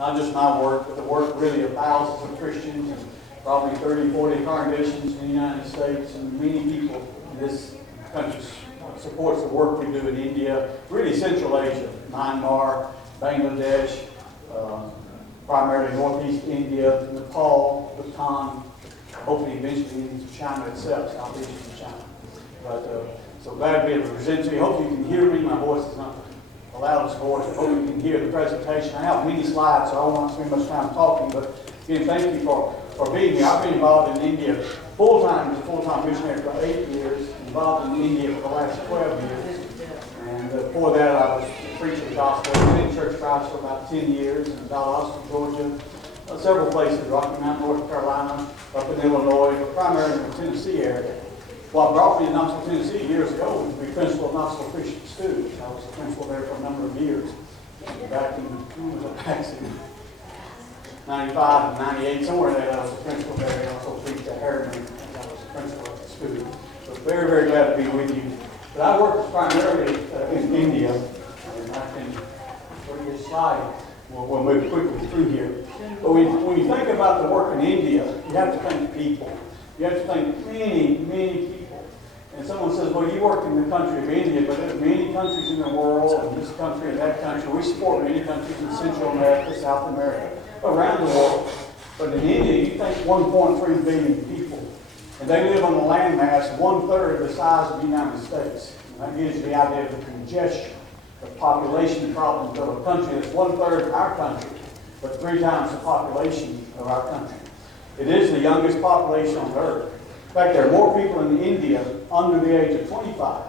not just my work, but the work really of thousands of Christians and probably 30, 40 congregations in the United States, and many people in this country supports the work we do in India, really Central Asia, Myanmar, Bangladesh, primarily Northeast India, Nepal, Bhutan, hopefully eventually into China itself, South East China. But so glad to be able to present to you. Hopefully you can hear me. My voice is not the loudest voice. I hope you can hear the presentation. I have many slides, so I won't spend much time talking, but again, thank you for being here. I've been involved in India full-time as a full-time missionary for 8 years, involved in India for the last 12 years. And before that, I was preaching the gospel in Church Christ for about 10 years in Valdosta, Georgia, several places, Rocky Mount, North Carolina, up in Illinois, but primarily in the Tennessee area. What brought me to Knoxville, Tennessee years ago was to be principal of Knoxville Christian Students. I was the principal there for a number of years. Back in 95 and 98, somewhere there, I was the principal there. I also preached at Harriman. I was the principal of the student. So very, very glad to be with you. But I work primarily in India, and I can show you a slide. We'll move quickly through here. But when you think about the work in India, you have to think people. You have to think many, many people. And someone says, well, you work in the country of India, but there are many countries in the world, and this country and that country. We support many countries in Central America, South America, around the world. But in India, you think 1.3 billion people. And they live on a landmass 1/3 the size of the United States. And that gives you the idea of the congestion, the population problems of a country that's 1/3 our country, but 3 times the population of our country. It is the youngest population on earth. In fact, there are more people in India under the age of 25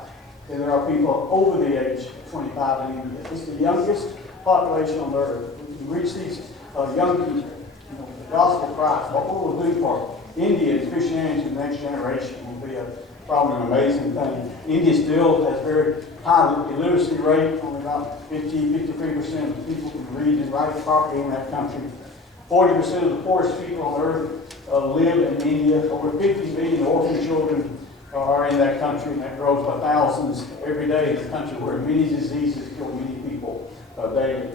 than there are people over the age of 25 in India. It's the youngest population on earth. We can reach these young people, the gospel of Christ. What we will do for India and Christianity in the next generation will be probably an amazing thing. India still has very high illiteracy rate. Only about 53% of people can read and write properly in that country. 40% of the poorest people on earth live in India. Over 50 million orphan children are in that country, and that grows by thousands every day in the country, where many diseases kill many people daily.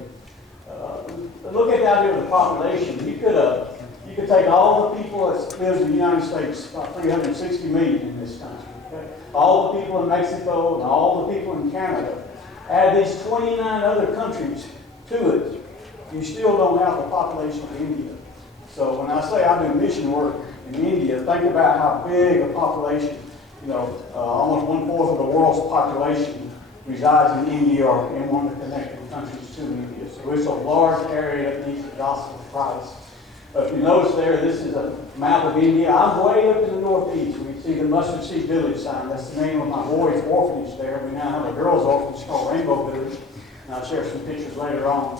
Look at that here, the population. You could take all the people that live in the United States, about 360 million in this country. Okay? All the people in Mexico and all the people in Canada. Add these 29 other countries to it. You still don't have the population of India. So when I say I do mission work in India, think about how big a population, almost 1/4 of the world's population resides in India or in one of the connected countries to India. So it's a large area that needs the gospel of Christ. If you notice there, this is a map of India. I'm way up in the northeast. We see the Mustard Seed Village sign. That's the name of my boys' orphanage there. We now have a girls' orphanage called Rainbow Village. And I'll share some pictures later on.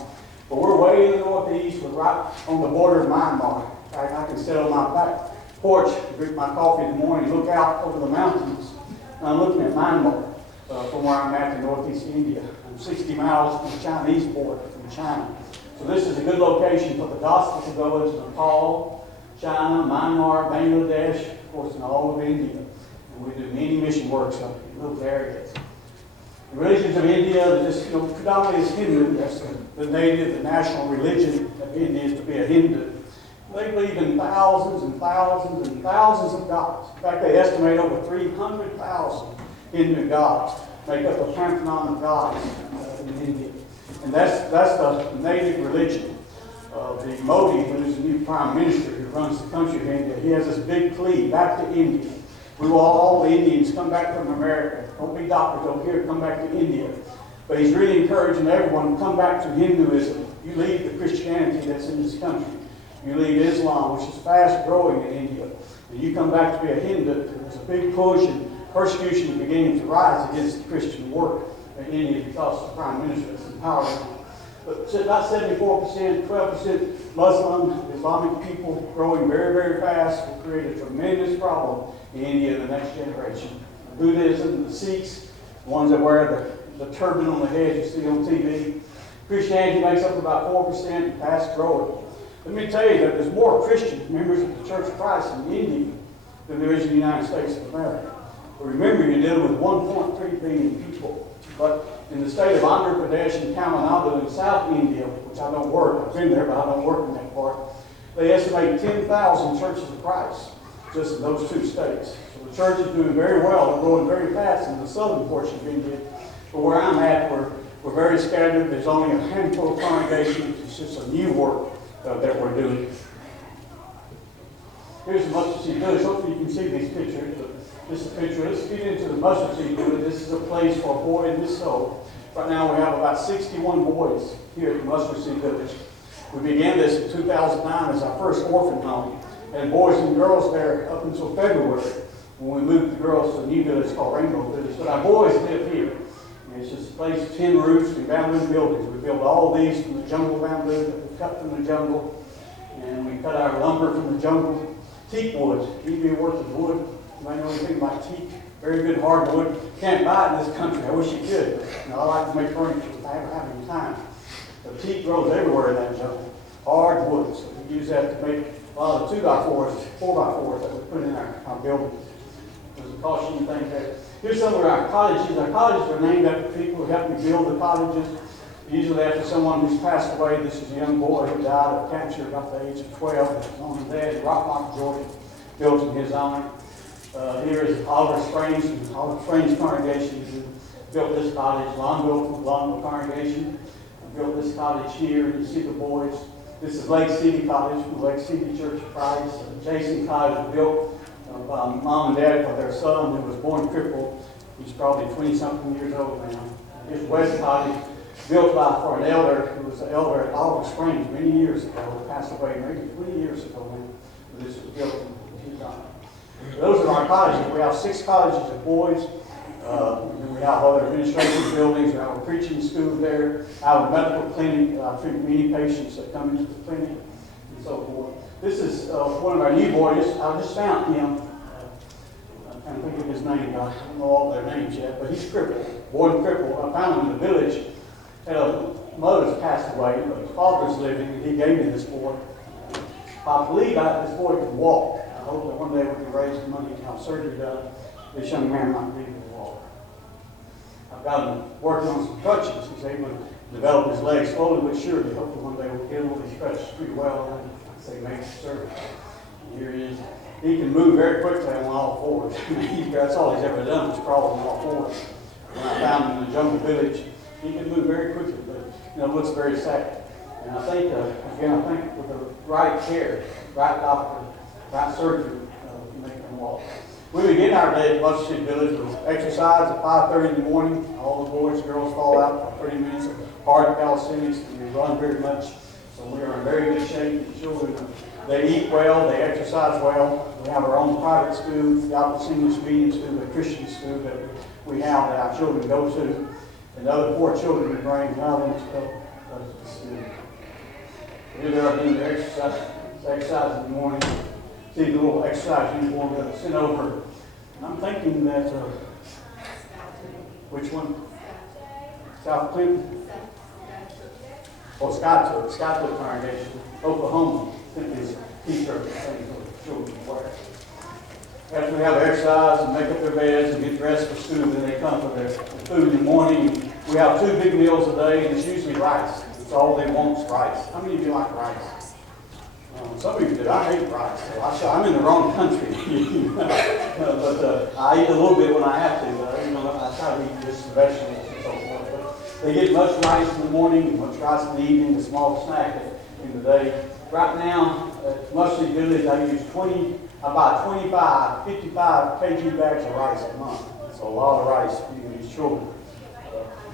But we're way in the northeast. We're right on the border of Myanmar. In fact, I can sit on my back porch, drink my coffee in the morning, look out over the mountains. And I'm looking at Myanmar from where I'm at in northeast India. I'm 60 miles from the Chinese border, from China. So this is a good location for the gospel to go into Nepal, China, Myanmar, Bangladesh, of course, in all of India. And we do many mission works in those areas. The religions of India, predominantly is Hindu. That's the native, the national religion of India is to be a Hindu. They believe in thousands and thousands and thousands of gods. In fact, they estimate over 300,000 Hindu gods make up a pantheon of gods in India. And that's the native religion. The Modi, who is the new prime minister who runs the country of India, he has this big plea back to India. We want all the Indians come back from America. Don't be doctors over here, come back to India. But he's really encouraging everyone to come back to Hinduism. You leave the Christianity that's in this country. You leave Islam, which is fast growing in India. And you come back to be a Hindu. There's a big push and persecution is beginning to rise against the Christian work in India because the prime minister is empowering. But about 74%, 12% Muslim, Islamic people growing very, very fast will create a tremendous problem in India in the next generation. Buddhism, the Sikhs, the ones that wear the turban on the head you see on TV. Christianity makes up about 4% and fast growing. Let me tell you that there's more Christian members of the Church of Christ in India than there is in the United States of America. But remember, you're dealing with 1.3 billion people. But in the state of Andhra Pradesh and Tamil Nadu in South India, which I don't work. I've been there, but I don't work in that part. They estimate 10,000 churches of Christ just in those two states. So the church is doing very well. They're growing very fast in the southern portion of India. But where I'm at, we're very scattered. There's only a handful of congregations. It's just a new work that we're doing. Here's the mustard seed village. Hopefully you can see these pictures. But this is a picture. Let's get into the mustard seed village. This is a place for a boy and his soul. Right now we have about 61 boys here at the mustard seed village. We began this in 2009 as our first orphan home. And boys and girls there up until February when we moved the girls to a new village called Rainbow Village. But our boys live here. And it's just a place, tin roofs and bamboo buildings. We built all these from the jungle bamboo that we cut from the jungle. And we cut our lumber from the jungle. Teak wood. Anybody works with wood? You might know anything about teak. Very good hardwood. Can't buy it in this country. I wish you could. You know, I like to make furniture if I ever have any time. But teak grows everywhere in that jungle. Hardwood. So we use that to make a lot of 2x4s, 4x4s that we put in our buildings. There's a caution thing there. Here's some of our cottages. Our cottages are named after people who helped me build the cottages. Usually after someone who's passed away. This is a young boy who died of cancer about the age of 12. His mom and dad in Rockmont, Georgia, built in his honor. Here is Oliver Springs, and Oliver Springs congregation who built this cottage. Longville congregation built this cottage here. You see the boys. This is Lake City Cottage from Lake City Church of Christ. Jason Cottage was built by mom and dad for their son who was born crippled. He's probably 20-something years old now. Here's West Cottage, built for an elder who was an elder at Oliver Springs many years ago. He passed away maybe 20 years ago now. This was built in his honor. Those are our cottages. We have 6 cottages of boys. And we have other administration buildings. We have a preaching school there. I have a medical clinic. I treat many patients that come into the clinic and so forth. This is one of our new boys. I just found him. I can't think of his name. I don't know all their names yet, but he's crippled. Born crippled. I found him in the village. His mother's passed away, but his father's living, and he gave me this boy. I believe this boy can walk. I hope that one day we can raise the money to have surgery done. This young man might be able to walk. I've got him working on some crutches. He's able to develop his legs slowly but surely. Hopefully one day we'll get him with these crutches pretty well and say make surgery. And here he is. He can move very quickly on all fours. That's all he's ever done is crawl on all fours. When I found him in the jungle village, he can move very quickly, but looks very sad. And I think, with the right care, right doctor, right surgery, we can make him walk. We begin our day at Mustard Seed Village with exercise at 5:30 in the morning. All the boys and girls fall out for 30 minutes of hard calisthenics, and we run very much. So we are in very good shape. The children, they eat well, they exercise well. We have our own private school, the Gospel English Medium School, the Christian school that we have that our children go to. And the other 4 children we bring out into the school. Here they are doing their exercise in the morning. See the little exercise uniform that I sent over. And I'm thinking that, which one? South Clinton? Oh, Skytook congregation, Oklahoma. I think is t-shirt the same for the children to wear. After we have exercise and make up their beds and get dressed for school, then they come for their food in the morning. We have 2 big meals a day, and it's usually rice. It's all they want is rice. How many of you like rice? Some of you do. I hate rice. So I'm in the wrong country. But I eat a little bit when I have to. I try to eat just some vegetables and so forth. But they get much rice in the morning and much rice in the evening, a small snack in the day. Right now, at Mustard Village, I use I buy 55 kg bags of rice a month. It's a lot of rice for these children.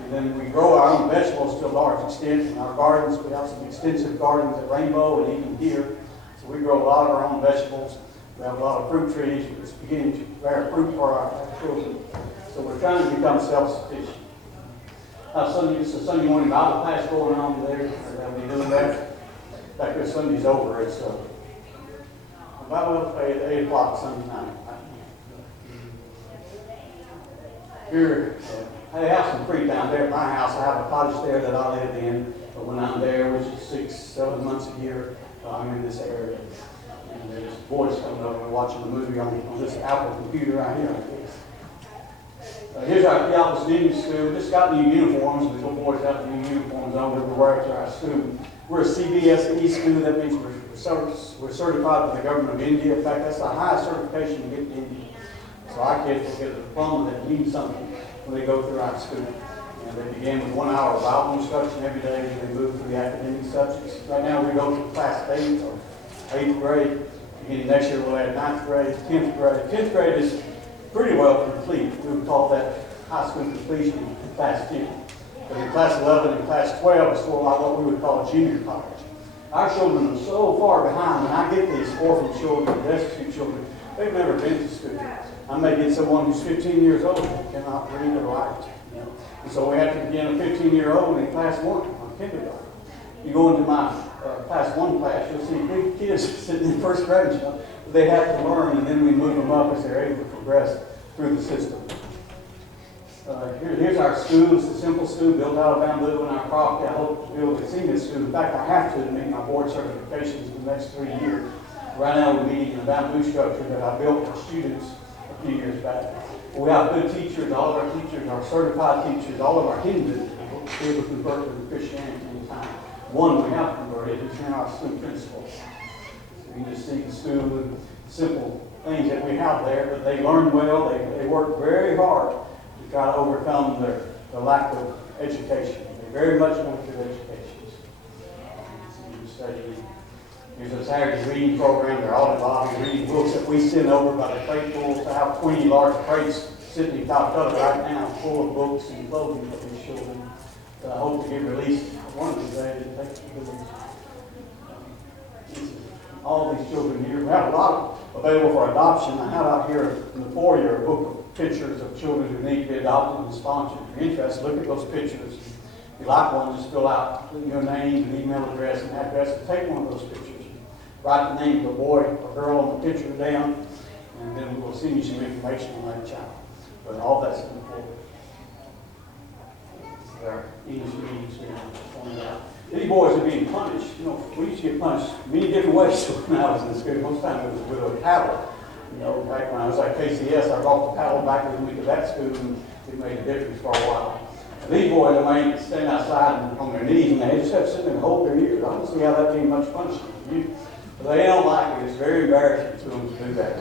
And then we grow our own vegetables to a large extent. In our gardens, we have some extensive gardens at Rainbow and even here. So we grow a lot of our own vegetables. We have a lot of fruit trees. It's beginning to bear fruit for our children. So we're trying to become self-sufficient. It's a Sunday morning Bible class going on there. They'll be doing that. In fact, this Sunday's over. It's about 8 o'clock Sunday night. Here, I have some free time there at my house. I have a cottage there that I live in. But when I'm there, which is 6-7 months a year, I'm in this area. And there's boys coming over and watching a movie on this Apple computer right here. Here's our Theophilus Indian School. We just got new uniforms. The little boys have the new uniforms on that we wear to our school. We're a CBSE school. That means we're certified by the government of India. In fact, that's the highest certification you get in India. So our kids will get a diploma that means something when they go through our school. And they begin with 1 hour of Bible instruction every day, and they move through the academic subjects. Right now we go to class 8 or 8th grade. Beginning next year we'll add 9th grade, 10th grade. 10th grade is pretty well complete. We would call that high school completion in class 10. But in class 11 and class 12 is more like what we would call a junior college. Our children are so far behind. When I get these orphan children, destitute children, they've never been to school. I may get someone who's 15 years old who cannot read or write. And so we have to begin a 15-year-old in class 1 on kindergarten. You go into my class 1 class, you'll see big kids sitting in first grade. They have to learn, and then we move them up as they're able to progress through the system. Here's our school. It's a simple school built out of bamboo, and our property. I hope to build a senior school. In fact, I have to meet my board certifications in the next 3 years. Right now we're meeting in a bamboo structure that I built for students a few years back. We have good teachers. All of our teachers are certified teachers. All of our Hindus will be able to convert to Christianity anytime. One we have converted is now our school principal. So you just see the school and simple things that we have there, but they learn well. They work very hard to try to overcome their lack of education. They very much want good educations. So you study. Here's a Saturday reading program. They're all involved in reading books that we send over by the cratefuls. I have 20 large crates sitting in Calcutta right now full of books and clothing for these children that I hope to get released one of these days and take to the village. All these children here. We have a lot available for adoption. I have out here in the foyer a book of pictures of children who need to be adopted and sponsored. If you're interested, look at those pictures. If you like one, just fill out your name and email address and address and take one of those pictures. Write the name of the boy or girl on the picture down, and then we'll send you some information on that child. But all that's in the folder. This is our English meetings we pointed out. These boys are being punished. You know, we used to get punished many different ways when I was in school. Most time it was with a paddle. You know, back when I was at KCS, I brought the paddle back with me to that school, and it made a difference for a while. And these boys are made to stand outside and on their knees, and they just have to sit there and hold their ears. I don't see how that being much punishment. They don't like it. It's very embarrassing to them to do that.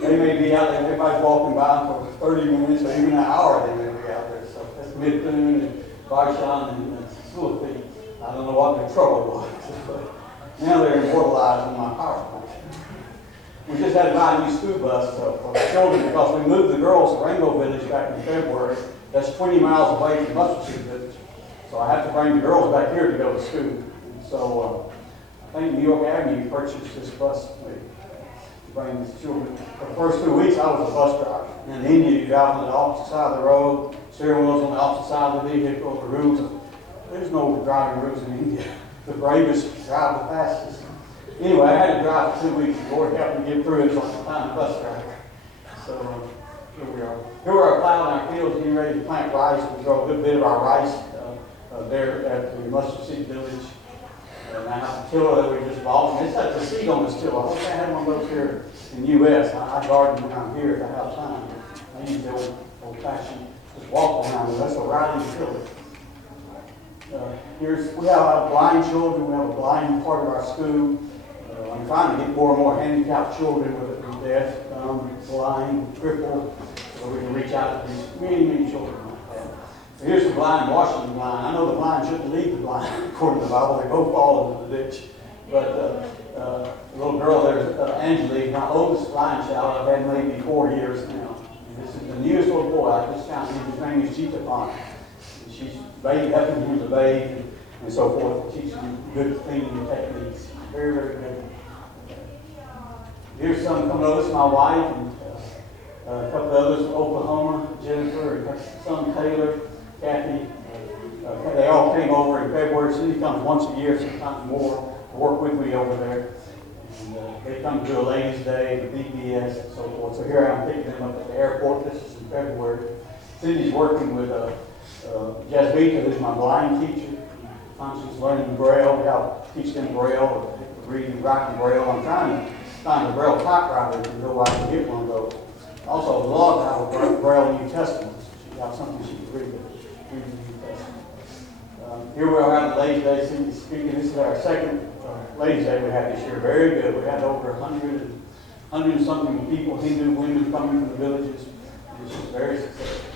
They may be out there, everybody's walking by for 30 minutes or even an hour they may be out there. So that's Midtoon and Varshan and Sulafy. I don't know what their trouble was. But now they're immortalized in my PowerPoint. We just had to buy a new school bus for the children because we moved the girls to Rainbow Village back in February. That's 20 miles away from Mustard Village. So I have to bring the girls back here to go to school. And so I think New York Avenue purchased this bus to bring these children. For the first 2 weeks, I was a bus driver. In India, you drive on the opposite side of the road, steering wheels on the opposite side of the vehicle, the rules. There's no driving rules in India. The bravest drive the fastest. Anyway, I had to drive for 2 weeks. The Lord helped me get through it, so I could find a bus driver. So here we are. Here we are plowing our fields, getting ready to plant rice. We grow a good bit of our rice there at the Mustard Seed Village. And I have a tiller that we just bought. And it's got the seed on this tiller. I wish I had one of those here in the U.S. I garden when I'm here if I have time. I use the old-fashioned, just walk around with. That's a riding tiller. We have blind children. We have a blind part of our school. I'm trying to get more and more handicapped children, whether it be deaf, blind, crippled, so we can reach out to these many, many children like that. So here's the blind washing the blind. I know the blind shouldn't lead the blind, according to the Bible. They both fall into the ditch. But the little girl there, Angelique, my oldest blind child, I've had maybe 4 years now. And this is the newest little boy I just found. His name is Jitapon. She's helping him to bathe and so forth, teaching him good cleaning techniques. Very, very good. Here's some coming over. This is my wife and a couple of others from Oklahoma, Jennifer, and her son Taylor, Kathy. They all came over in February. Cindy comes once a year, sometimes more, to work with me over there. And they come to a ladies' day, the BBS, and so forth. So here I am picking them up at the airport. This is in February. Cindy's working with Jasvita, who's my blind teacher. She's learning Braille. We have to teach them Braille, reading, writing Braille. I'm trying to find a Braille typewriter to go out and get one of those. Also, the law have a Braille New Testament. have something she could read the New Testament. Here we are on the Ladies' Day speaking. This is our second Ladies' Day we had this year. Very good. We had over 100 and something people, Hindu women coming from the villages. This was very successful.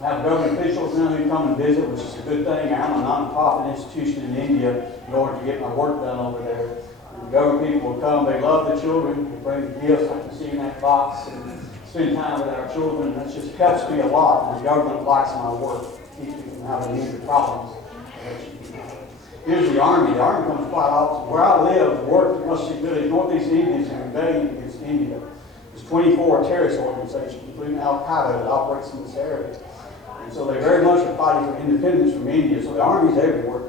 Have government officials now who come and visit, which is a good thing. I'm a non-profit institution in India in order to get my work done over there. And the government people will come. They love the children. They bring the gifts. I can see in that box and spend time with our children. That just helps me a lot. And the government likes my work. Keeps me from having any problems. Here's the Army. The Army comes quite often. Where I live, work in Mustard Village, Northeast Indians in rebellion against India. There's 24 terrorist organizations, including Al-Qaeda, that operates in this area. And so they very much are fighting for independence from India. So the Army's everywhere.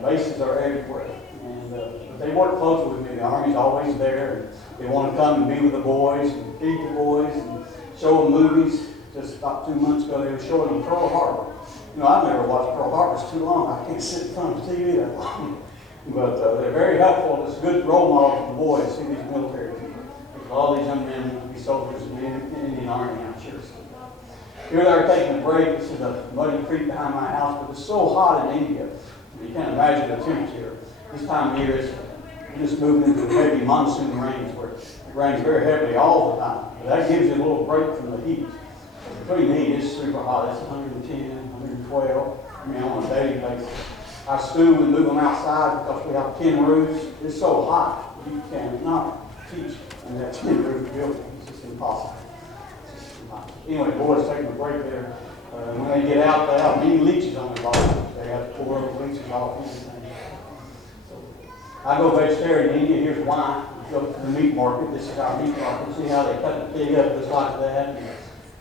Bases are everywhere. And but they work closely with me. The Army's always there. And they want to come and be with the boys and feed the boys and show them movies. Just about 2 months ago, they were showing them Pearl Harbor. You know, I've never watched Pearl Harbor. It's too long. I can't sit in front of TV that long. But they're very helpful. It's a good role model for the boys, see these military people. Because all these young men want to be soldiers in the Indian Army, I'm sure. Here they are taking a break. This is a muddy creek behind my house, but it's so hot in India. You can't imagine the temperature. This time of year is just moving into heavy monsoon rains where it rains very heavily all the time. But that gives you a little break from the heat. Between the heat, it's super hot. It's 110, 112. I mean, on a daily basis. Our school, we move them outside because we have tin roofs. It's so hot, you cannot teach in that tin roof building. It's just impossible. Anyway, the boys taking a break there. When they get out, they have many leeches on their bodies. They have to pour those leeches off. Anything. So, I go vegetarian in India. Here's why. We go to the meat market. This is our meat market. See how they cut the pig up just like that. And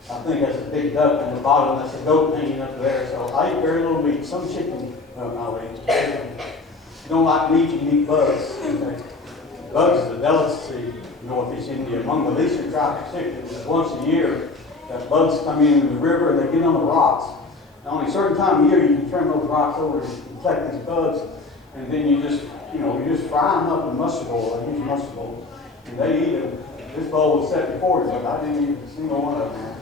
I think that's a big duck on the bottom. That's a goat hanging up there. So I eat very little meat. Some chicken, I'll eat. If you don't like meat, you can eat bugs. Okay? Bugs is a delicacy in Northeast India. Among the least attractive sicknesses, once a year, that bugs come in the river and they get on the rocks. Now, on a certain time of year, you can turn those rocks over and collect these bugs, and then you just fry them up in mustard oil. I use mustard oil, and they eat them. This bowl was set before you, but I didn't eat a single one of them.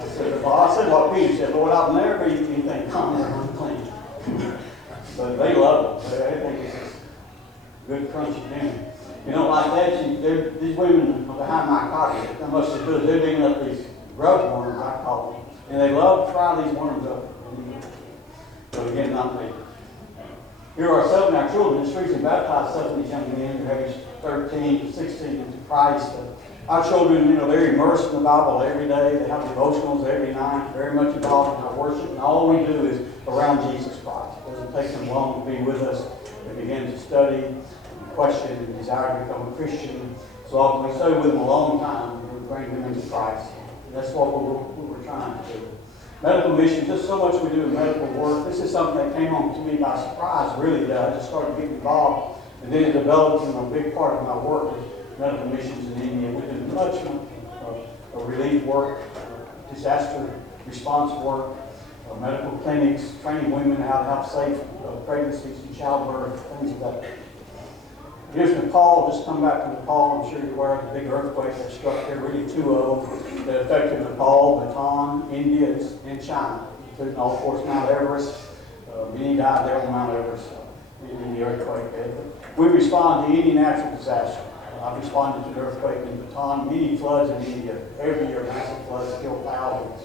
I said what Peter said, Lord, I'll never eat anything common or unclean. But they love it. They think it's just good, crunchy dinner. You know, like that, these women behind my cottage, how much they do, they're digging up these grub worms, I call them. And they love to fry these worms up. So again, not me. Here are some of our children in the streets and baptized some of these young men who are aged 13 to 16 into Christ. Our children, they're immersed in the Bible every day. They have devotionals every night, very much involved in our worship. And all we do is around Jesus Christ. It doesn't take them long to be with us. They begin to study, and question, and desire to become a Christian. So if we stay with them a long time, we bring them into Christ. And that's what we're trying to do. Medical missions, just so much we do in medical work. This is something that came on to me by surprise, really, that I just started getting involved. And then it developed into a big part of my work with medical missions in India. We do much of relief work, disaster response work, medical clinics, training women how to have safe pregnancies and childbirth, things of that. Here's Nepal, just come back from Nepal. I'm sure you're aware of the big earthquake that struck here, really 2.0, that affected Nepal, Bhutan, India, and China, including, of course, Mount Everest. Many died there on Mount Everest in the earthquake. We respond to any natural disaster. I've responded to the earthquake in Bhutan, many floods in India. Every year, massive floods kill thousands.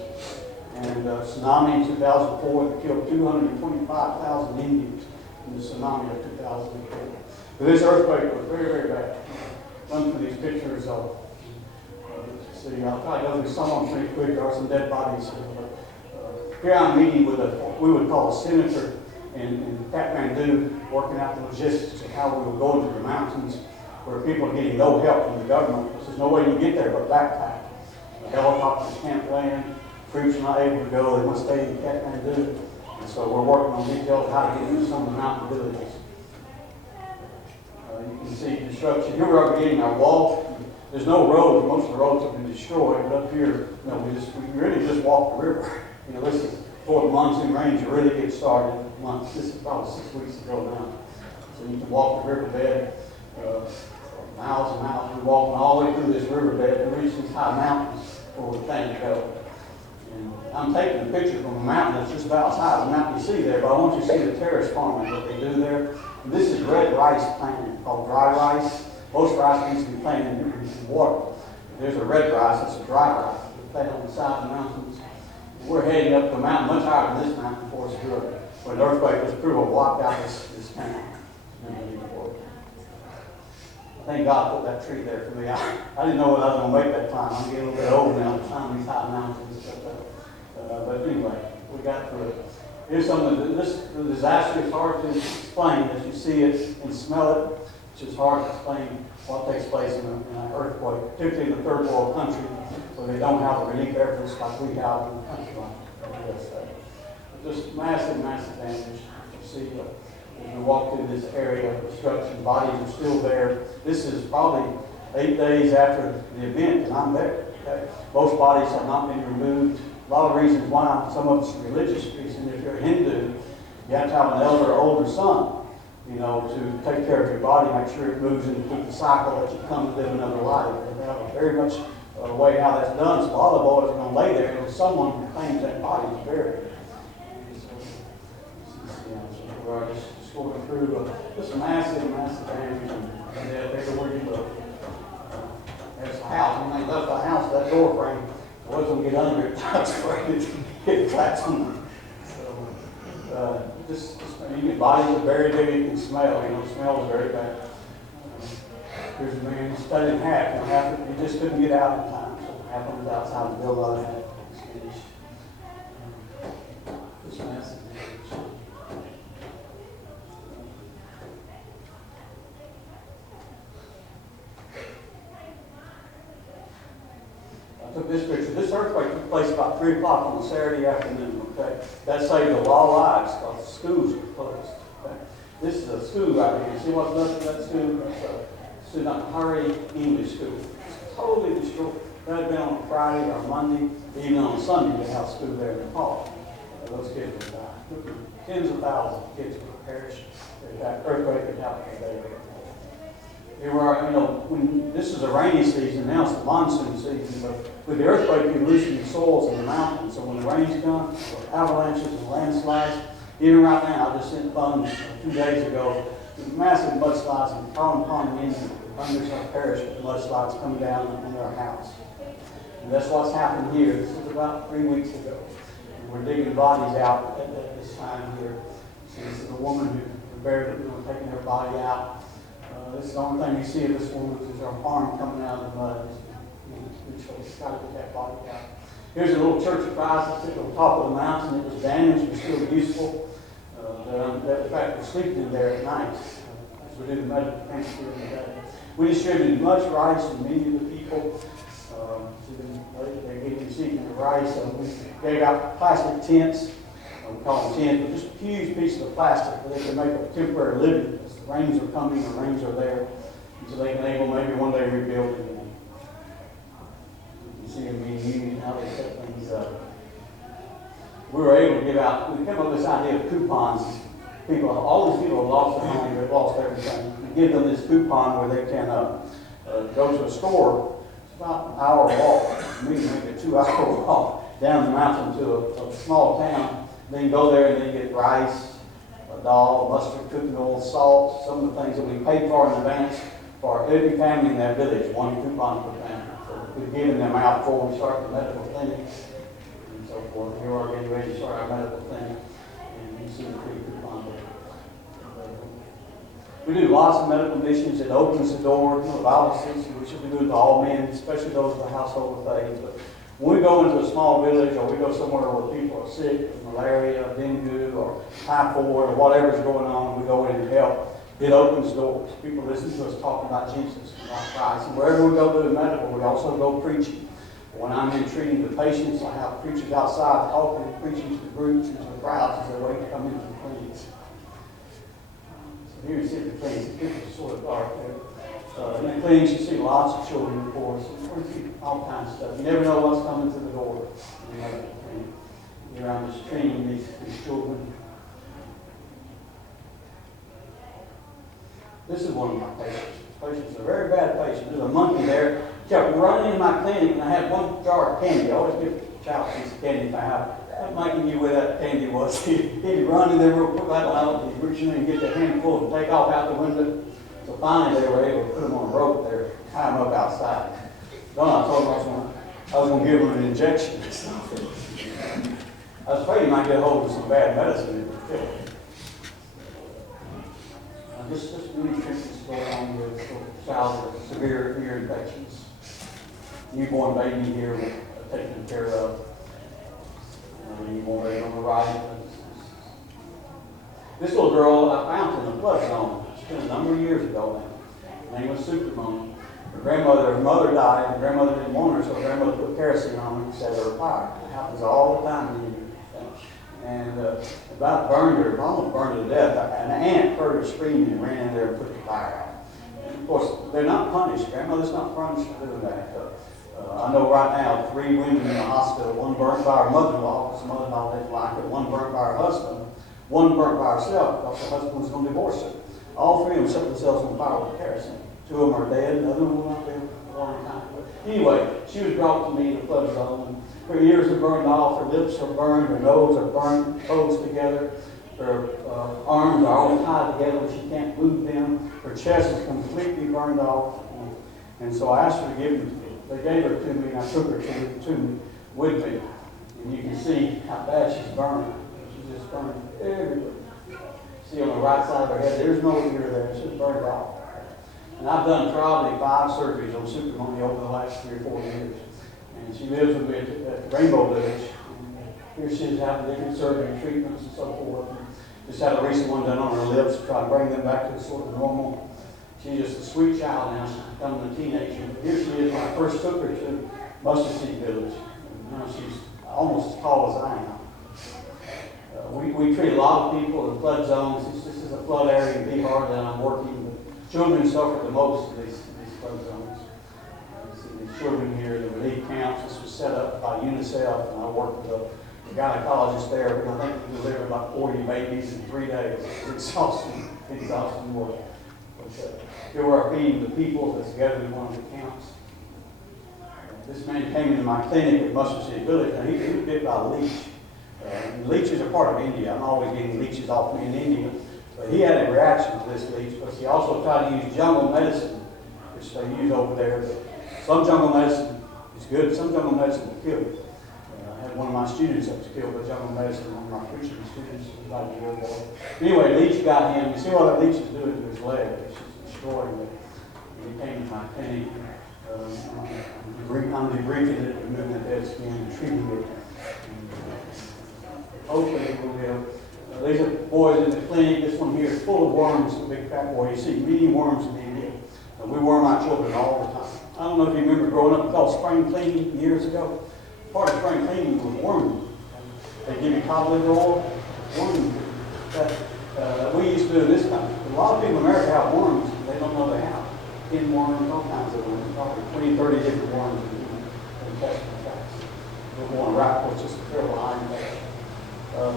And tsunami in 2004 that killed 225,000 Indians in the tsunami of 2004. But this earthquake was very, very bad. Run through these pictures of, see, I'll try to go through some of them pretty quick. There are some dead bodies here. But, here I'm meeting with we would call a senator in Kathmandu, working out the logistics of how we would go into the mountains where people are getting no help from the government. Because there's no way you can get there but backpack. The helicopters can't land. Troops are not able to go. They must stay in Kathmandu. And so we're working on details of how to get into some of the mountain villages. You can see construction. Here we are beginning our walk. There's no roads. Most of the roads have been destroyed. But up here, we really just walk the river. This is before the monsoon rains really get started. This is probably 6 weeks ago now. So you can walk the riverbed miles and miles. We're walking all the way through this riverbed to reach these high mountains where we plan to go. And I'm taking a picture from a mountain that's just about outside the mountain you see there, but I want you to see the terrace farming, what they do there. And this is red rice planted, called dry rice. Most rice needs to be planted in water. There's a red rice, that's a dry rice. They plant on the side of the mountains. We're heading up the mountain, much higher than this mountain for us good. When the earthquake was through, it wiped out this town. Thank God put that tree there for me. I didn't know whether I was going to make that climb. I'm getting a little bit older now to climb these high mountains. But anyway, we got through it. Here's some of the disaster is hard to explain as you see it and smell it. It's just hard to explain what takes place in an earthquake, particularly in a third world country where they don't have the relief efforts like we have in a country like the USA. Just massive, massive damage. You see, as we walk through this area of destruction, bodies are still there. This is probably 8 days after the event, and I'm there. Okay? Most bodies have not been removed. A lot of reasons why. Some of it's religious reason. If you're a Hindu, you have to have an elder or older son, to take care of your body, make sure it moves and keep the cycle that you come to live another life. They have a very much way how that's done. So a lot of boys are going to lay there until someone who claims that body is buried. So we're just going through just massive, massive damage and death everywhere you look. There's a house. When they left the house, that door frame, I was going to get under it. I was afraid to get flat on me. So, you get bodies are buried there, you can smell. The smell is very bad. Here's a man who's cut in half. He just couldn't get out in time. So half of was outside the building. It's finished. Just massive damage. I took this picture. This earthquake took place about 3 o'clock on a Saturday afternoon. Okay, that saved a lot of lives because the schools were closed. Okay? This is a school right here. You see what's left of that school? That's a Missionary English school. It's totally destroyed. That had been on a Friday or Monday, even on a Sunday. They have school there in the fall. Those kids would die. Tens of thousands of kids would perish. That earthquake had happened today. Here we are, when this is a rainy season, now it's the monsoon season, but with the earthquake, you loosen the soils in the mountains. So when the rains come, avalanches and landslides, even right now, I just sent funds 2 days ago, massive mudslides in Collin Pond, Indiana. Hundreds have perished with mudslides coming down on their house. And that's what's happened here. This is about 3 weeks ago. And we're digging bodies out at this time here. So this is a woman who buried it, taking her body out. This is the only thing you see of this woman is her arm coming out of the mud. She's got to get that body out. Here's a little church of Christ that's at the top of the mountain. It was damaged, but still useful. In fact, we're sleeping in there at night as we do the medical camp during the day. We distributed much rice to many of the people. They're getting receiving the rice. We gave out plastic tents. We call them tents, but just huge pieces of plastic where they can make a temporary living. As the rains are coming, the rains are there, until they can able maybe one day rebuild it again. You can see them being used, how they set things up. We were able to give out, we came up with this idea of coupons. All these people have lost their money, they've lost everything. We give them this coupon where they can go to a store. It's about an hour walk, maybe a 2-hour walk down the mountain to a small town. Then go there and they get rice, a dal, mustard, cooking oil, salt, some of the things that we paid for in advance for every family in that village, one coupon per family. So we've given them out before we start the medical clinic and so forth. Here we are getting ready to start our medical clinic, and you see the free coupon there. We do lots of medical missions. It opens the door. The Bible says we should be good to all men, especially those of the household of faith. But when we go into a small village or we go somewhere where people are sick with malaria, dengue, or typhoid, or whatever's going on, we go in and help. It opens doors. People listen to us talking about Jesus, about Christ. And wherever we go to the medical, we also go preaching. When I'm in treating the patients, I have preachers outside talking, preaching to the groups and to the crowds as they wait to come into the clinics. So here you see the clinics. The picture's sort of dark there. In the clinics, you see lots of children, of course. You see all kinds of stuff. You never know what's coming through the door. Here I'm just training these children. This is one of my patients. Patients are a very bad patient. There's a monkey there. Kept running in my clinic, and I had one jar of candy. I always give child piece of candy found. That Mikey knew where that candy was. He'd run in there real quick, like out, he'd reach in and get the handful and take off out the window. So finally they were able to put him on a rope there, tie him up outside. Then I told him I was going to give him an injection. I was afraid he might get a hold of some bad medicine and it would kill him. This many treatments going on with child with severe ear infections. Newborn baby here taken care of. Newborn baby on the right. This little girl I found in the flood zone. It's been a number of years ago now. Her name was Supermoon. Her mother died, and grandmother didn't want her, so grandmother put kerosene on her and set her afire. It happens all the time in India. And about burned her, almost burned her to death. An ant heard her screaming and ran in there and put the fire out. And of course, they're not punished. Grandmother's not punished for doing that. I know right now 3 women in the hospital, one burnt by her mother-in-law, because the mother-in-law didn't like it, one burnt by her husband, one burnt by herself, because her husband was going to divorce her. All 3 of them set themselves on fire with kerosene. 2 of them are dead, another one will not be a long time. But anyway, she was brought to me in the flood zone. Her ears are burned off, her lips are burned, her nose are burned, closed together. Her arms are all tied together, she can't move them. Her chest is completely burned off. And so I asked her to give them to me. They gave her to me, and I took her to me with me. And you can see how bad she's burned. She's just burned everywhere. See on the right side of her head, there's no ear there, it's just burned off. And I've done probably 5 surgeries on Supermoon over the last 3 or 4 years. And she lives with me at Rainbow Village. And here she is having different surgery treatments and so forth. And just had a recent one done on her lips to try to bring them back to sort of normal. She's just a sweet child now. She's becoming a teenager. Here she is when I first took her to Mustard Seed Village. And now she's almost as tall as I am. We treat a lot of people in flood zones. This is a flood area in Bihar that I'm working with. Children suffer the most in these flood zones. These children here, the relief camps, this was set up by UNICEF, and I worked with a gynecologist there. I think we delivered like 40 babies in 3 days. It's exhausting work. But here we are feeding the people that's gathered in one of the camps. This man came into my clinic at Mustard Seed Village, and he was bit by a leech. Leeches are part of India. I'm always getting leeches off me in India. But he had a reaction to this leech, because he also tried to use jungle medicine, which they use over there. But some jungle medicine is good, some jungle medicine will kill you. I had one of my students that was killed by jungle medicine, one of my preaching students about a year ago. Anyway, leech got him. You see what that leech is doing to his leg? It's just destroying it. And he came to my clinic. I'm debriefing it, removing the dead skin, and treating it. Hopefully it will live. These are boys in the clinic. This one here is full of worms, a big fat boy. You see many worms in India. We worm our children all the time. I don't know if you remember growing up, called spring cleaning years ago. Part of spring cleaning was worming. They give you cod liver oil, worming. We used to do this kind. A lot of people in America have worms. They don't know they have. Skin worms, all kinds of worms. Probably 20, 30 different worms in intestinal tracts. We're going right for just a terrible eye infection.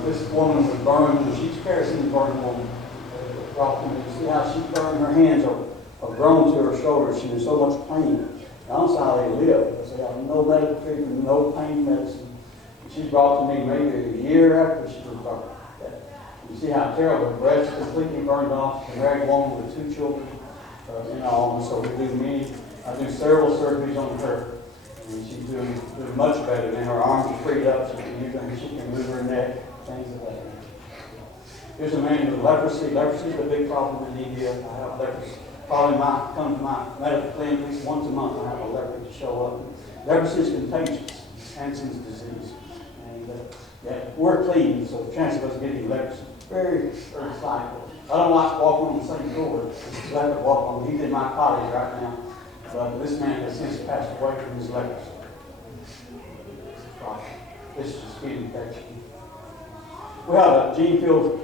This woman was burned. She's kerosene burned woman. You see how she burned? Her hands are grown to her shoulders. She was so much pain. That's how they live, because they have no medical treatment, no pain medicine. And she's brought to me maybe a year after she was burned. You see how terrible. Her breast is completely burned off. She's a married woman with 2 children in all. So I do several surgeries on her. And she's doing much better. And her arms are freed up. She can move her neck, things like that. Here's a man with leprosy. Leprosy is a big problem in India. I have leprosy. Probably come to my medical clinic at least once a month. I have a leper to show up. Leprosy is contagious. It's Hansen's disease. And we're clean, so the chance of us getting leprosy is very, very slight. I don't like to walk on the same floor as the leper walk on. He's in my cottage right now. But this man has since passed away from his leprosy. This is a skin infection. We have a Gene Field.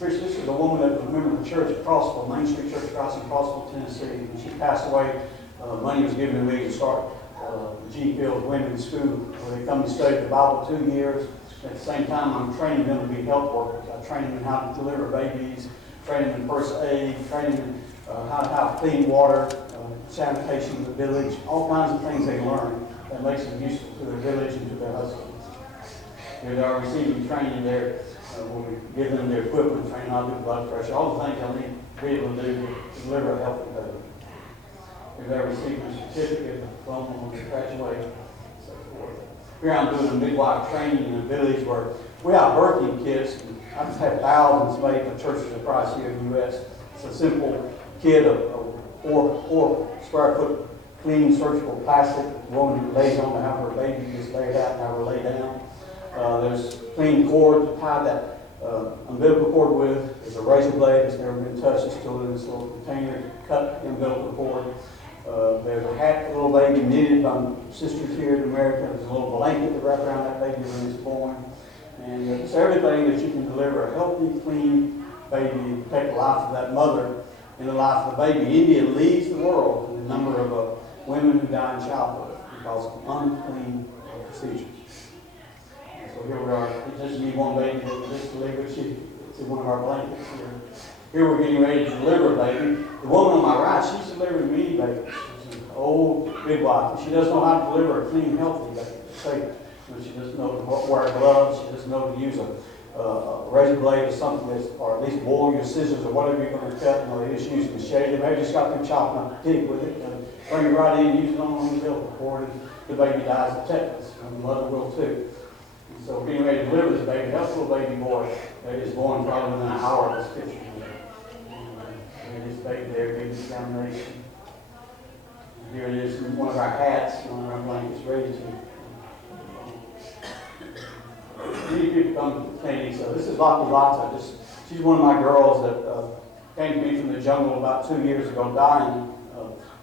This is a woman that was a member of the church at Crossville, Main Street Church of Christ in Crossville, Tennessee. And she passed away. Money was given to me to start the Gene Field Women's School, where they come to study the Bible 2 years. At the same time, I'm training them to be health workers. I train them in how to deliver babies, train them in first aid, train them in how to have clean water, sanitation of the village, all kinds of things they learn that makes them useful to their village and to their husbands. They're receiving training there when we give them their equipment, train how to do blood pressure, all the things they'll need to be able to do to deliver a healthy baby. They're receiving a certificate, a diploma when they graduate, and so forth. Here I'm doing a midwife training in a village where we have birthing kits. I've just had thousands made for Churches of Christ here in the U.S. It's a simple kit of 4 square foot clean surgical plastic. The woman lays on to have her baby just laid out and have her lay down. There's clean cord to tie that umbilical cord with. There's a razor blade that's never been touched. It's still in this little container to cut the umbilical cord. There's a hat for the little baby knitted by sisters here in America. There's a little blanket to wrap around that baby when it's born. And it's everything that you can deliver a healthy, clean baby, take the life of that mother and the life of the baby. India leads the world in the number of women who die in childbirth because of unclean procedures. And so here we are. It just need one baby that was just delivered. It's in one of our blankets here. Here we're getting ready to deliver a baby. The woman on my right, she's delivering many babies. She's an old midwife. She doesn't know how to deliver a clean, healthy baby. She doesn't know to wear gloves. She doesn't know to use a razor blade or something that's, or at least boil your scissors or whatever you're going to cut. They just use the machete. They just got them chopping up the pig with it. Bring it right in and use it on the umbilical cord. And the baby dies of tetanus. And the mother will too. And so being ready to deliver this baby, that's a little baby boy that is born probably within an hour of this picture. And this baby there, big examination. And here it is in one of our hats, one of our blankets, ready to. Many people come to the clinic, so this is Lata. She's one of my girls that came to me from the jungle about 2 years ago, dying.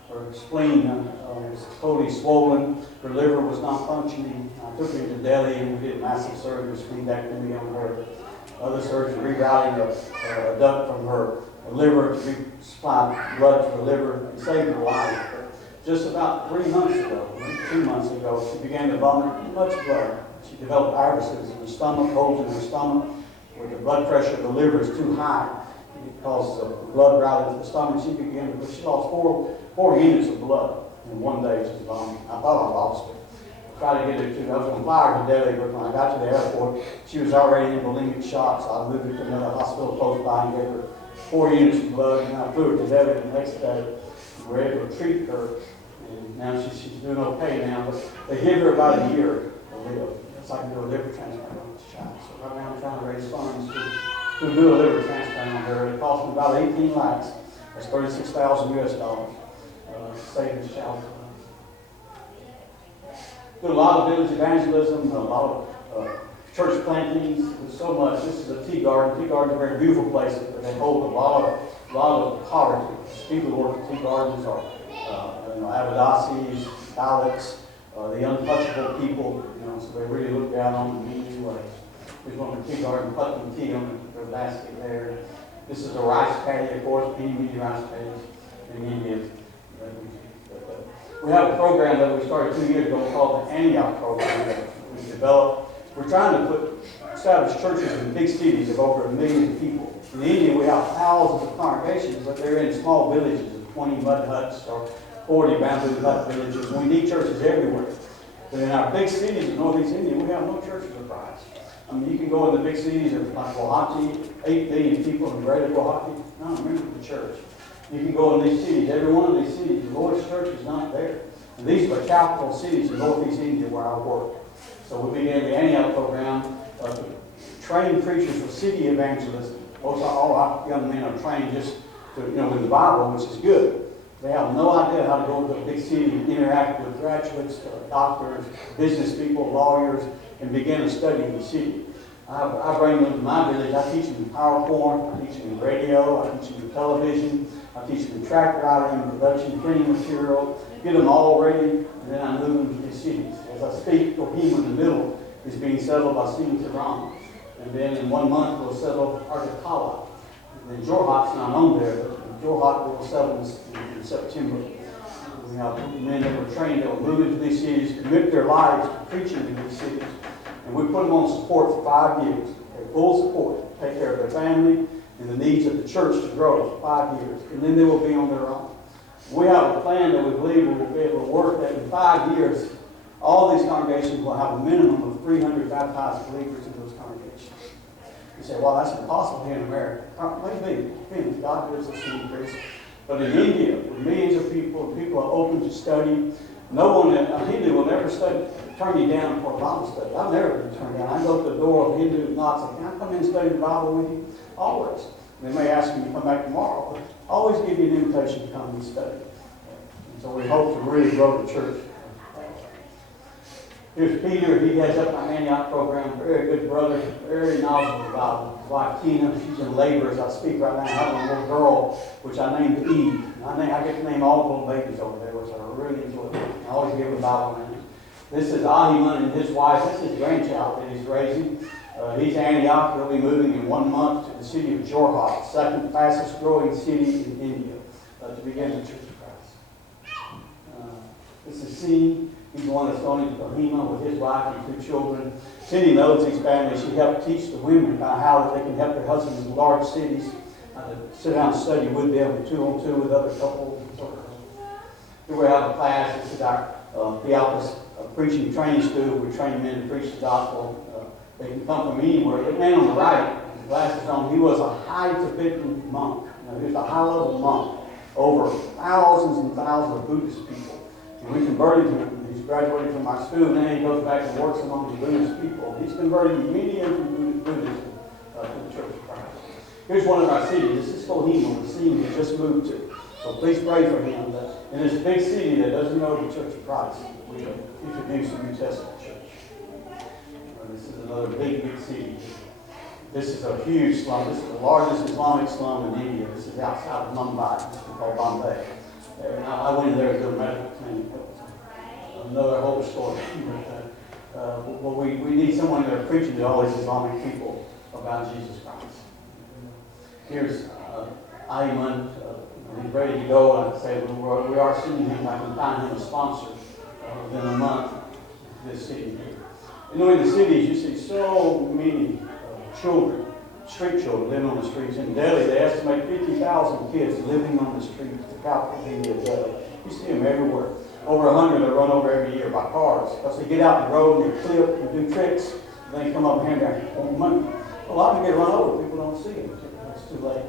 Her spleen was totally swollen. Her liver was not functioning. I took her to Delhi and we did massive surgery, splenectomy on her. Other surgery, rerouting a duct from her liver to resupply blood to the liver and saved her life. But just about 3 months ago, 2 months ago, she began to vomit much blood. She developed irises in her stomach, holes in her stomach, where the blood pressure of the liver is too high. It causes blood routing to the stomach. She lost four units of blood in one day. She's vomiting. I thought I lost her. I tried to get her to, I was going to fly her to Delhi, but when I got to the airport, she was already in bulimic shock, so I moved her to another hospital close by and gave her 4 units of blood, and I flew her to Delhi the next day. We were able to treat her, and now she's doing okay now, but they give her about a year to live. It's like do a liver transplant on this child. So right now I'm trying to raise funds to do a liver transplant on her. It cost me about 18 lakhs. That's $36,000 US dollars to save this child. Do a lot of village evangelism, a lot of church plantings. There's so much. This is a tea garden. Tea gardens are very beautiful places, but they hold a lot of poverty. People who work at tea gardens are Abbadasis, Dalits, the untouchable people, so they really look down on them in many ways. There's one in the tea garden, putting tea on their basket there. This is a rice paddy, of course, many rice paddies in India. We have a program that we started 2 years ago called the Antioch program that we developed. We're trying to establish churches in big cities of over 1 million people. In India, we have thousands of congregations, but they're in small villages of 20 mud huts or 40 bamboo hut villages. We need churches everywhere. But in our big cities in northeast India, we have no churches of Christ. I mean, you can go in the big cities of like Guwahati, 8 million people in greater Guwahati. No, remember the church. You can go in these cities, every one of these cities, the Lord's church is not there. And these are the capital cities in northeast India where I work. So we began the Antioch program to train preachers for city evangelism. Most all our young men are trained just to, with the Bible, which is good. They have no idea how to go to a big city and interact with graduates, doctors, business people, lawyers, and begin to study the city. I bring them to my village. I teach them PowerPoint, I teach them radio, I teach them television, I teach them track routing, production, printing material, get them all ready, and then I move them to the cities. As I speak, Kohima in the middle is being settled by Sing Tehran. And then in 1 month we'll settle Artikala. And then Jorhat's not on there, but Jorhat will settle in September. We have men that were trained that will move into these cities, commit their lives to preaching in these cities. And we put them on support for 5 years. Okay, full support. Take care of their family and the needs of the church to grow for 5 years. And then they will be on their own. We have a plan that we believe we will be able to work that in 5 years, All these congregations will have a minimum of 300 baptized believers in those congregations. You say, well, that's impossible here in America. Maybe God gives us some grace. But in India, with millions of people, people are open to study. No one, a Hindu will never turn you down for a Bible study. I've never been turned down. I go to the door of a Hindu and not say, can I come in and study the Bible with you? Always. They may ask me to come back tomorrow, but I always give you an invitation to come and study. And so we hope to really grow the church. Here's Peter. He heads up my Antioch program. Very good brother. Very knowledgeable about his wife, Tina. She's in labor as I speak right now. I have a little girl, which I named Eve. I get to name all the little babies over there, which I really enjoy. I always give them Bible names. This is Ahiman and his wife. This is his grandchild that he's raising. He's Antioch. He'll be moving in 1 month to the city of Jorhat, the second fastest growing city in India, to begin the Church of Christ. This is Cindy. He's the one that's going into Kohima with his wife and 2 children. Cindy knows these families. She helped teach the women about how they can help their husbands in large cities, to sit down and study with them, 2-on-2 with other couples. Here we have a class. This is our Theopolis preaching training school. We train men to preach the gospel. They can come from anywhere. The man on the right, the glasses on, he was a high Tibetan monk. He was a high-level monk over thousands and thousands of Buddhist people. And we converted him. He's graduated from our school, and then he goes back and works among the Buddhist people. He's converted many from Buddhism to the Church of Christ. Here's one of our cities. This is Kohima, the city we just moved to. So please pray for him. That in this big city that doesn't know the Church of Christ, we introduce the New Testament church. This is another big city. This is a huge slum. This is the largest Islamic slum in India. This is outside of Mumbai. This is called Bombay. And I went in there to do a medical clinic. Another whole story. But we need someone there preaching to all these Islamic people about Jesus Christ. Here's Ayman. He's ready to go. And I say we are sending him. I can find him a sponsor within a month of this city here. In the cities, you see so many children, street children living on the streets. In Delhi, they estimate 50,000 kids living on the streets, the capital of India, Delhi. You see them everywhere. Over 100 are run over every year by cars. Because they get out the road and they clip and do tricks, and then they come up and hand out money. A lot of them get run over. People don't see them. It's too late.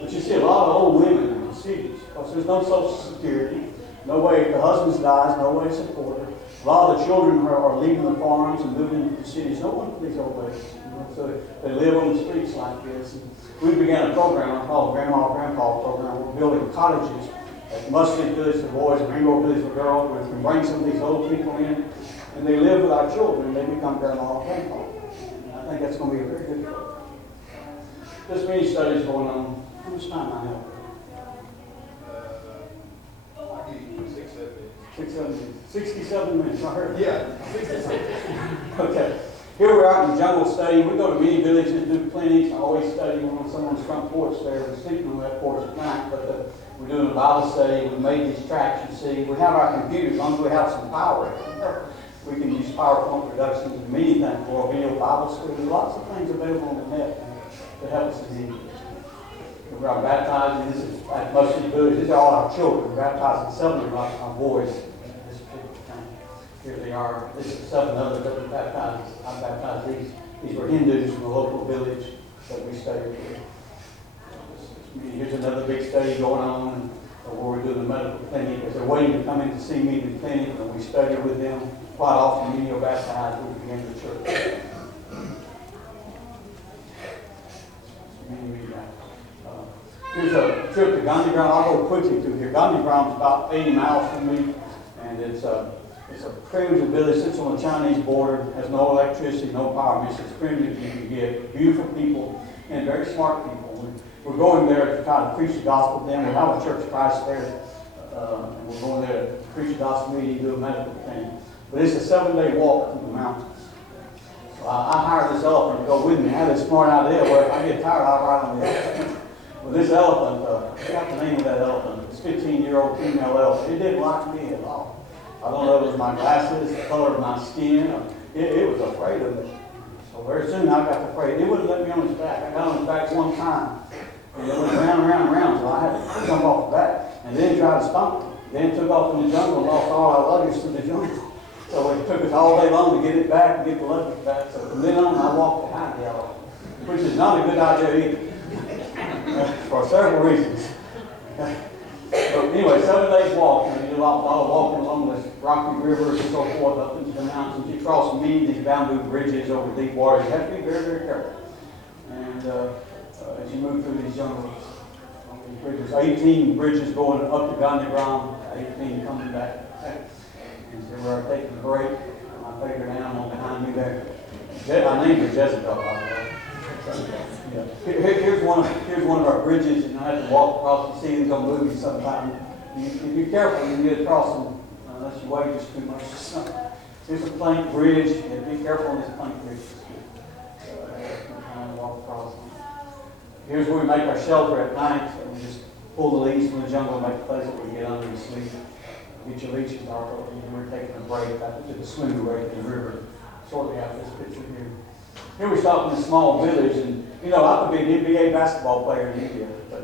But you see a lot of old women in the cities. Because there's no Social Security. No way, if the husband dies, no way to support her. A lot of the children are leaving the farms and moving into the cities. No one for these old ladies. So they live on the streets like this. And we began a program called Grandma Grandpa program. We're building cottages at Mustard Village for boys and Rainbow Village for girls. We can bring some of these old people in, and they live with our children, and they become Grandma and Grandpa. And I think that's going to be a very good program. There's many studies going on. How much time I have? 67 minutes, I heard. Yeah, 67. Okay. Here we're out in the jungle studying. We go to many villages, do clinics. I always study on someone's front porch there. We're sleeping on that porch at night, but we're doing a Bible study. We made these tracks, you see. We have our computers. As long as we have some power, we can use PowerPoint productions and many things for a video Bible school. There's lots of things available on the net to help us in India. We're baptizing. This is at Mustard Village. These are all our children. We're baptizing 7 of our boys. Here they are. This is 7 others that we baptized. I baptized these. These were Hindus from the local village that we studied with. Here's another big study going on where we're doing the medical clinic. As they're waiting to come in to see me in the clinic, and we study with them. Quite often, many are baptized when we begin the church. Here's a trip to Gandhigram. I'll go quickly through here. Gandhigram is about 80 miles from me, and it's a primitive village, sits on the Chinese border, has no electricity, no power. It's as primitive as you can get. Beautiful people and very smart people. We're going there to try to preach the gospel to them. We have a Church of Christ there, and we're going there to preach the gospel meeting, do a medical thing. But it's a 7-day walk through the mountains. So I hired this elephant to go with me. I had this smart idea where if I get tired, I'll ride on the elephant. Well, this elephant, I forgot the name of that elephant. It's a 15-year-old female elephant. It didn't like me at all. I don't know if it was my glasses, the color of my skin. It was afraid of me. So very soon I got afraid. It wouldn't let me on its back. I got on its back one time. And it went round and round and round, so I had to jump off the back. And then tried to stomp it. Then took off in the jungle and lost all our luggage to the jungle. So it took us all day long to get it back and get the luggage back. So from then on, I walked behind y'all, which is not a good idea either, for several reasons. But anyway, 7 days walk, and you do a lot of walking along this rocky rivers and so forth up into the mountains. You cross many of these bamboo bridges over deep water. You have to be very, very careful. And as you move through these jungles, on these bridges, 18 bridges going up to Greenback, 18 coming back. And so we're taking a break. My favorite animal behind me there. I named her Jezebel, by the way. Yeah. Here's one of our bridges, and I have to walk across. You see these on movies sometimes. You be careful when you get across them, unless you weigh just too much. Here's a plank bridge. Be careful on this plank bridge. Walk across. Here's where we make our shelter at night. So we just pull the leaves from the jungle and make a place that we can get under and sleep. Get your leeches off. We're taking a break back to the swimming break in the river shortly after this picture here. Here we stop in a small village, and I could be an NBA basketball player in India, but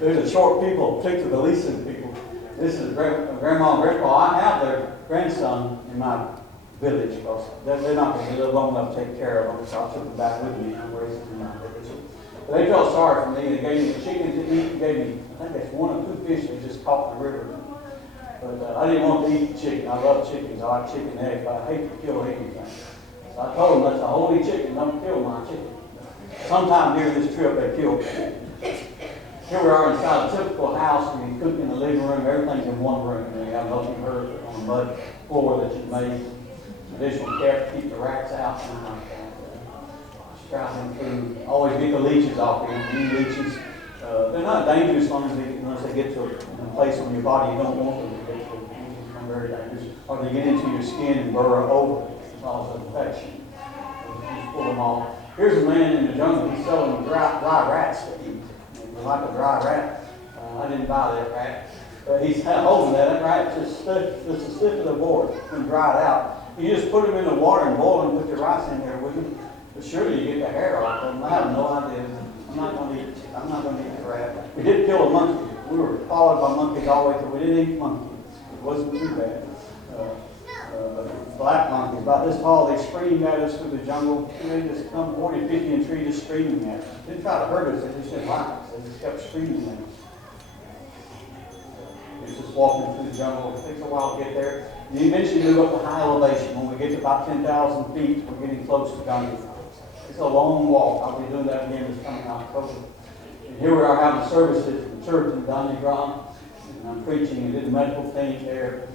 there's a short people, particularly the Leeson people. This is grandma and grandpa. I have their grandson in my village because they're not going to live long enough to take care of them, so I took them back with me and I'm raising them in my village. But they felt sorry for me. They gave me chicken to eat. They gave me, I think that's 1 or 2 fish they just caught in the river. But I didn't want to eat chicken. I love chickens. I like chicken and eggs, but I hate to kill anything. So I told them, that's a holy chicken. Don't kill my chicken. Sometime during this trip, they killed me. Here we are inside a typical house. We cook in the living room. Everything's in one room. And we have an open hearth on a mud floor that you made. Additional care to keep the rats out. And like that. Sprout them food. Always get the leeches off them. Any leeches. They're not dangerous as long as unless they get to a place on your body you don't want them to get to. They become very dangerous. Or they get into your skin and burrow over it. It causes infection. So just pull them off. Here's a man in the jungle. He's selling dry rats to eat. You like a dry rat? I didn't buy that rat. But he's holding that rat just as stiff as a board and dried out. You just put them in the water and boil them and put the rice in there with them. But surely you get the hair off them. I have no idea. I'm not going to eat the rat. We did kill a monkey. We were followed by monkeys always, but we didn't eat monkeys. It wasn't too bad. Black monkeys, about this tall, they screamed at us through the jungle. They just come 40, 50 in a tree just screaming at us. They didn't try to hurt us, they just didn't like us. They just kept screaming at us. It's just walking through the jungle. It takes a while to get there. And eventually move up to high elevation. When we get to about 10,000 feet, we're getting close to Gandhi. It's a long walk. I'll be doing that again this coming October. And here we are having services in the church in Gandhi. And I'm preaching and did the medical thing there.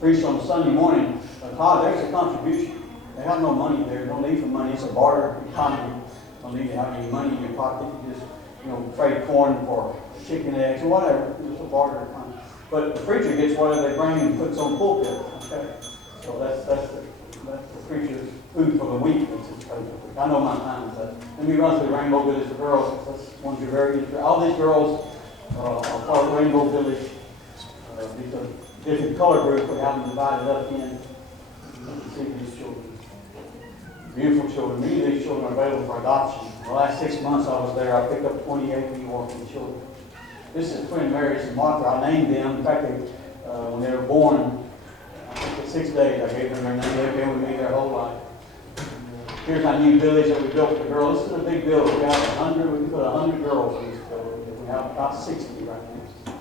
Preached on Sunday morning. There's a contribution. They have no money there. No need for money. It's a barter economy. Don't need to have any money in your pocket. You just, trade corn for chicken, eggs, or whatever. It's a barter economy. But the preacher gets whatever they bring and puts on pulpit. Okay, so that's the preacher's food for the week. I know my time is up. Let me run through Rainbow Village for girls. That's one you're very interested. All these girls are part of Rainbow Village. These are different color groups we have them divided up in. You can see these children. Beautiful children. Many of these children are available for adoption. The last 6 months I was there, I picked up 28 New orphan children. This is twin Marys and Martha. I named them. In fact, when they were born, I think at 6 days, I gave them their name. They've been with me their whole life. Here's our new village that we built for girls. This is a big village. We have 100. We can put 100 girls in this village. We have about 60 right now.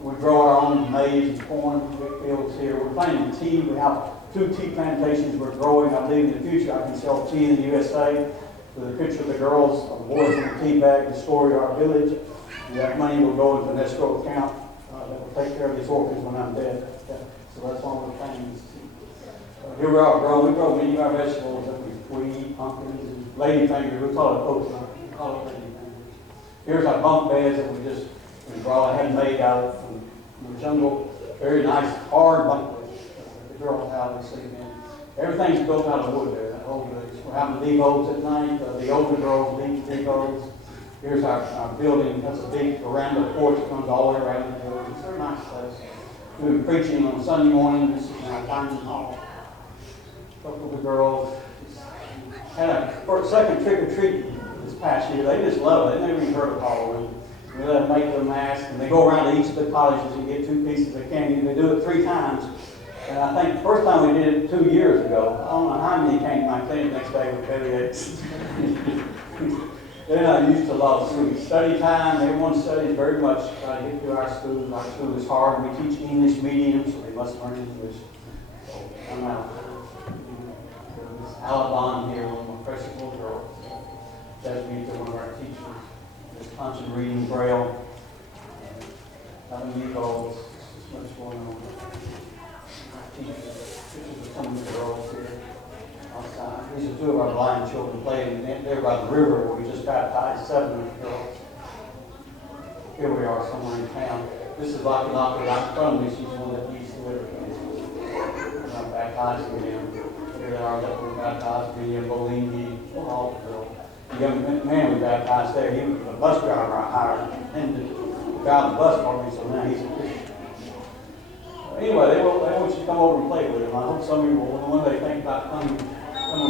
We grow our own maize and corn fields here. We're planting tea. We have 2 tea plantations we're growing. I believe in the future I can sell tea in the USA. With a picture of the girls, the boys in the tea bag, the story of our village. And that money will go into an escrow account that will take care of these orphans when I'm dead. Okay. So that's why we're planting this tea. Here we are growing. We grow many of our vegetables that we eat, pumpkins and ladyfingers. We call it coconut. We call it ladyfingers. Here's our bunk beds that we brought. I had made out from the jungle. Very nice, hard bunk beds. The girls have they sleep in. Everything's built out of wood there. That whole village. We're having devos at night. The older girls need devos. Here's our building. That's a big veranda porch that comes all the way around the building. It's a very nice place. We were preaching on Sunday morning. This is our dining hall. A couple of the girls had a second trick-or-treat this past year. They just love it. They never even heard of Halloween. We let them make their mask, and they go around to each of the cottages and get 2 pieces of candy. They do it 3 times. And I think the first time we did it 2 years ago, I don't know how many came to my clinic next day with belly aches. They're not used to a lot of school. Study time, everyone studies very much, try to get through our school. Our school is hard. We teach English medium, so they must learn English. So I'm out. Miss Alabama here, one of my precious little girls. That's me to one of our teachers. Miss Punch and Reading Braille. 11-year-olds. There's much going on. Teachers, some of the girls here. These are two of our blind children playing there by the river where we just baptized 7 of the girls. Here we are somewhere in town. This is Locky Locky right in front of me. She's one that used to live with I'm baptizing them. Here they are that were baptized, William Bolini, all the girls. The young man we baptized there, he was a bus driver I hired and to drive the bus for me, so now he's a Christian. Anyway, they want you to come over and play with them. I hope some of you will one day think about coming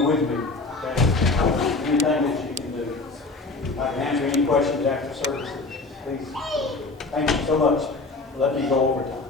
with me. Okay? Anything that you can do. I can answer any questions after service. Please. Thank you so much for letting me go over time.